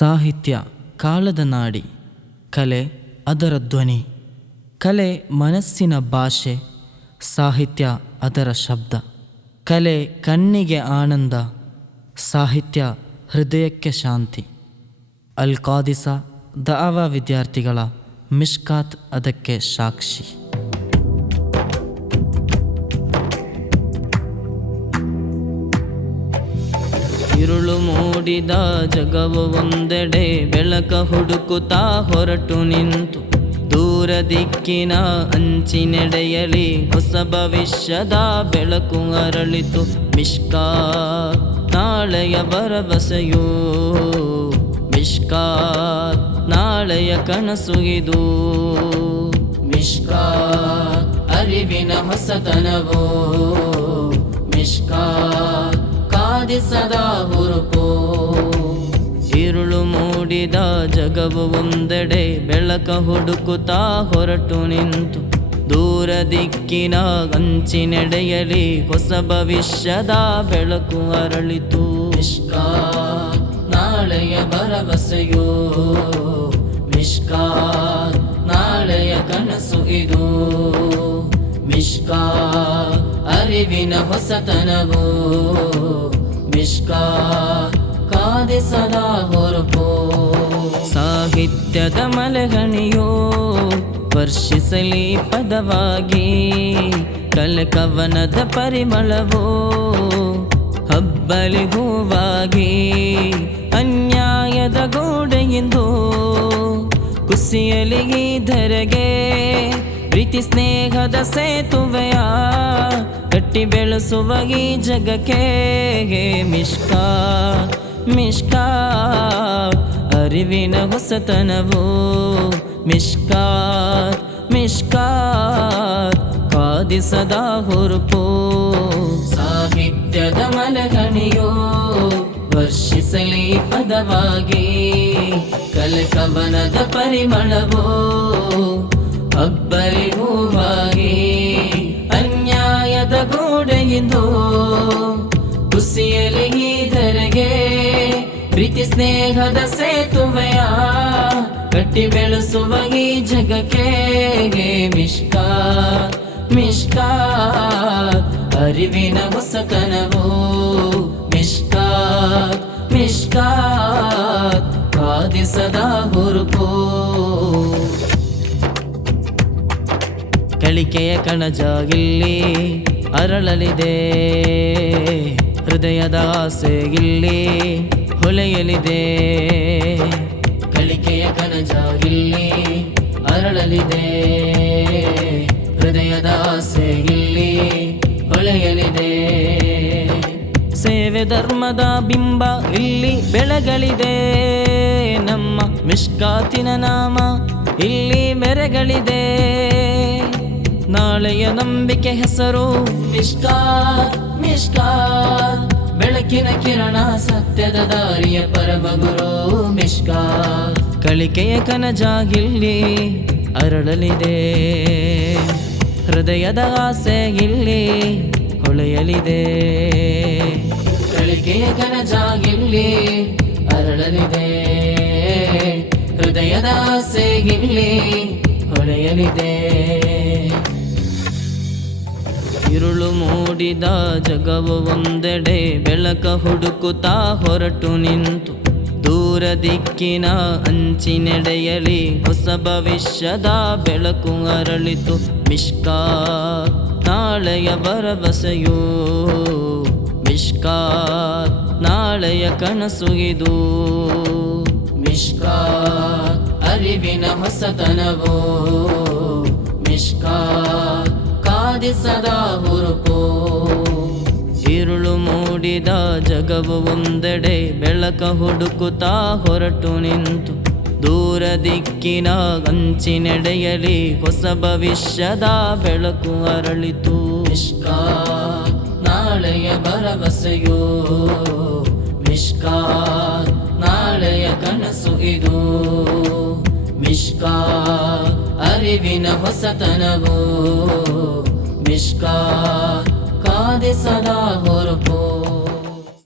ಸಾಹಿತ್ಯ ಕಾಲದ ನಾಡಿ, ಕಲೆ ಅದರ ಧ್ವನಿ. ಕಲೆ ಮನಸ್ಸಿನ ಭಾಷೆ, ಸಾಹಿತ್ಯ ಅದರ ಶಬ್ದ. ಕಲೆ ಕಣ್ಣಿಗೆ ಆನಂದ, ಸಾಹಿತ್ಯ ಹೃದಯಕ್ಕೆ ಶಾಂತಿ. ಅಲ್ ಕಾದಿಸ ದಾವಾ ವಿದ್ಯಾರ್ಥಿಗಳ ಮಿಷ್ಕಾತ್ ಅದಕ್ಕೆ ಸಾಕ್ಷಿ. ഇരുಳು ಮೂಡಿದ ಜಗವು ಒಂದೆಡೆ ಬೆಳಕ ಹುಡುಕುತ್ತಾ ಹೊರಟು ನಿಂತು, ದೂರ ದಿಕ್ಕಿನ ಅಂಚಿನೆಡೆಯಲಿ ಹೊಸ ಭವಿಷ್ಯದ ಬೆಳಕು ಅರಳಿತು. ಮಿಷ್ಕಾತ್ ನಾಳೆಯ ಭರವಸೆಯೋ, ಮಿಷ್ಕಾತ್ ನಾಳೆಯ ಕನಸು ಇದು. ಮಿಷ್ಕಾತ್ ಅರಿವಿನ ಹೊಸತನವೋ, ಮಿಷ್ಕಾತ್ ಸದಾ ಹುರುಪೋ. ഇരുಳು ಮೂಡಿದ ಜಗವು ಒಂದೆಡೆ ಬೆಳಕ ಹುಡುಕುತ್ತಾ ಹೊರಟು ನಿಂತು, ದೂರ ದಿಕ್ಕಿನ ಅಂಚಿನೆಡೆಯಲಿ ಹೊಸ ಭವಿಷ್ಯದ ಬೆಳಕು ಅರಳಿತು. ಮಿಷ್ಕಾತ್ ನಾಳೆಯ ಭರವಸೆಯೋ, ಮಿಷ್ಕಾತ್ ನಾಳೆಯ ಕನಸು ಇದು. ಮಿಷ್ಕಾತ್ ಅರಿವಿನ ಹೊಸತನವೋ, ಮಿಷ್ಕಾತ್ ಸದಾ ಹೊರಪೋ. ಸಾಹಿತ್ಯದ ಮಲೆಗಣಿಯೋ ವರ್ಷಿಸಲಿ ಪದವಾಗಿ, ಕಲೆ ಕವನದ ಪರಿಮಳವೋ ಹಬ್ಬಲಿ ಹೂವಾಗಿ. ಅನ್ಯಾಯದ ಗೋಡೆಯಿಂದೋ ಕುಸಿಯಲಿ ಈ ಧರೆಗೆ, ಪ್ರೀತಿ ಸ್ನೇಹದ ಸೇತುವೆಯ ಕಟ್ಟಿ ಬೆಳೆಸುವ ಈ ಜಗಕ್ಕೆ. ಮಿಷ್ಕಾತ್ ಮಿಷ್ಕಾತ್ ಅರಿವಿನ ಹೊಸತನವೋ, ಮಿಷ್ಕಾತ್ ಮಿಷ್ಕಾತ್ ಕಾದಿಸದ ಹುರುಪೋ. ಸಾಹಿತ್ಯದ ಮಲಗಣಿಯೋ ವರ್ಷಿಸಲಿ ಪದವಾಗಿ, ಕಲೆ ಕವನದ ಪರಿಮಳವೋ ಅಬ್ಬರಿ ಹೂವಾಗಿ. ಅನ್ಯಾಯದ ಗೋಡೆಯಿಂದೋ ಕುಸಿಯಲಿ ಈ ಧರೆಗೆ, ಪ್ರೀತಿ ಸ್ನೇಹದ ಸೇತುವೆಯ ಕಟ್ಟಿ ಬೆಳೆಸುವ ಈ ಜಗಕ್ಕೆ. ಮಿಷ್ಕಾತ್ ಮಿಷ್ಕಾತ್ ಅರಿವಿನ ಹೊಸತನವೋ, ಮಿಷ್ಕಾತ್ ಮಿಷ್ಕಾತ್ ಕಾದಿಸದ ಹುರುಪೋ. ಕಳಿಕೆಯ ಕಣಜಾಗಿಲ್ಲಿ ಅರಳಲಿದೆ, ಹೃದಯದ ಆಸೆ ಇಲ್ಲಿ ಹೊಳೆಯಲಿದೆ. ಕಳಿಕೆಯ ಕಣಜಾಗಿಲ್ಲಿ ಅರಳಲಿದೆ, ಹೃದಯದ ಆಸೆ ಇಲ್ಲಿ ಹೊಳೆಯಲಿದೆ. ಸೇವೆ ಧರ್ಮದ ಬಿಂಬ ಇಲ್ಲಿ ಬೆಳಗಲಿದೆ, ನಮ್ಮ ಮಿಷ್ಕಾತಿನ ನಾಮ ಇಲ್ಲಿ ಮೆರೆಗಳಿದೆ. ನಾಳೆಯ ನಂಬಿಕೆ ಹೆಸರು ಮಿಷ್ಕಾತ್ ಮಿಷ್ಕಾತ್, ಬೆಳಕಿನ ಕಿರಣ ಸತ್ಯದ ದಾರಿಯ ಪರಮಗುರು. ಮಿಷ್ಕಾತ್ ಕಳಿಕೆಯ ಕನಜಾಗಿಲ್ಲಿ ಅರಳಲಿದೆ, ಹೃದಯದ ಆಸೆ ಇಲ್ಲಿ ಹೊಳೆಯಲಿದೆ. ಕಳಿಕೆಯ ಕನಜಾಗಿಲ್ಲಿ ಅರಳಲಿದೆ, ಹೃದಯದ ಆಸೆ ಇಲ್ಲಿ ಹೊಳೆಯಲಿದೆ. ഇരുಳು ಮೂಡಿದ ಜಗವು ಒಂದೆಡೆ ಬೆಳಕ ಹುಡುಕುತ್ತಾ ಹೊರಟು ನಿಂತು, ದೂರ ದಿಕ್ಕಿನ ಅಂಚಿನೆಡೆಯಲಿ ಹೊಸ ಭವಿಷ್ಯದ ಬೆಳಕು ಅರಳಿತು. ಮಿಷ್ಕಾತ್ ನಾಳೆಯ ಭರವಸೆಯೋ, ಮಿಷ್ಕಾತ್ ನಾಳೆಯ ಕನಸು ಇದು. ಮಿಷ್ಕಾತ್ ಅರಿವಿನ ಹೊಸತನವೋ, ಮಿಷ್ಕಾತ್ ಸದಾ ಹುರುಪೋ. ഇരുಳು ಮೂಡಿದ ಜಗವು ಒಂದೆಡೆ ಬೆಳಕ ಹುಡುಕುತ್ತಾ ಹೊರಟು ನಿಂತು, ದೂರ ದಿಕ್ಕಿನ ಅಂಚಿನೆಡೆಯಲಿ ಹೊಸ ಭವಿಷ್ಯದ ಬೆಳಕು ಅರಳಿತು. ಮಿಷ್ಕಾತ್ ನಾಳೆಯ ಭರವಸೆಯೋ, ಮಿಷ್ಕಾತ್ ನಾಳೆಯ ಕನಸು ಇದು. ಮಿಷ್ಕಾತ್ ಅರಿವಿನ ಹೊಸತನವೋ, ಮಿಷ್ಕಾತ್ ಸದಾ ಹೊರಪೋ.